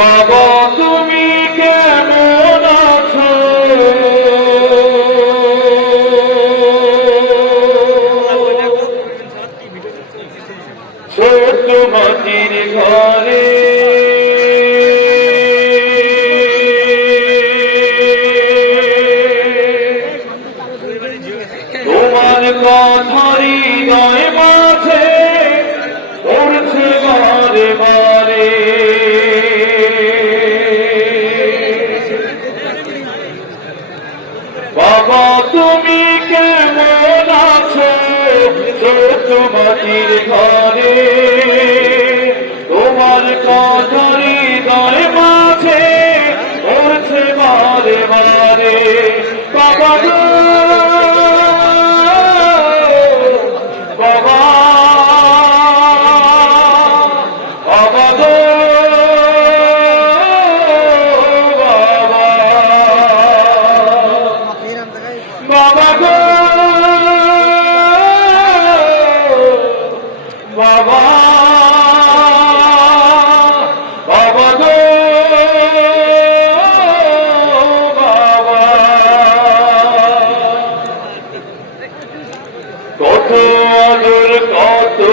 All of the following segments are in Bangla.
বাবা তুমি কেমন আছো? ছোট মাটির ঘরে ছোট মাটির ঘরে তোমার কথারি নয় মাঝে পড়ছে বারে বারে বাবা বাবা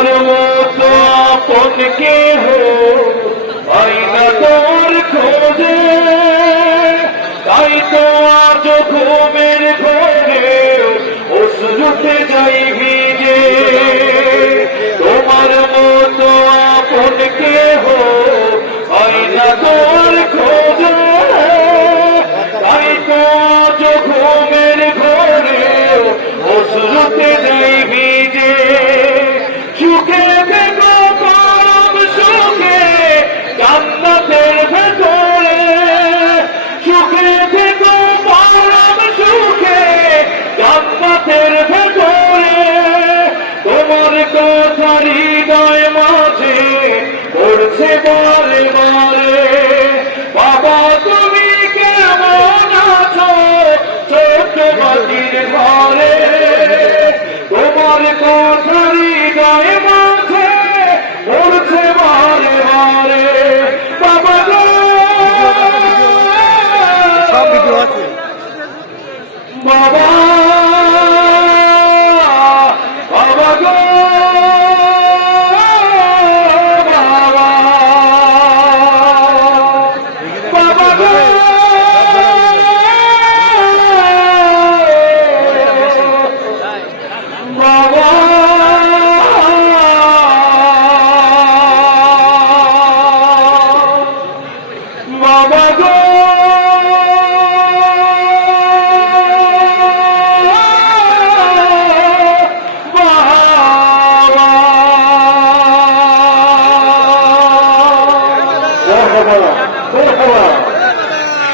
তোমার মতো আপন কেহ আইনা তোর খোঁজে, তাই তো আজ ঘুমের ঘরে অসুরতে যাই ভিজে। তোমার মতো আপন কেহ আইনা তোর খোঁজে, তাই তো আজ ঘুমের ঘরে অসুরতে যাই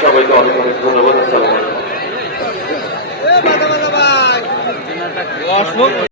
সবাইকে অনেক অনেক ধন্যবাদ। আসসালাম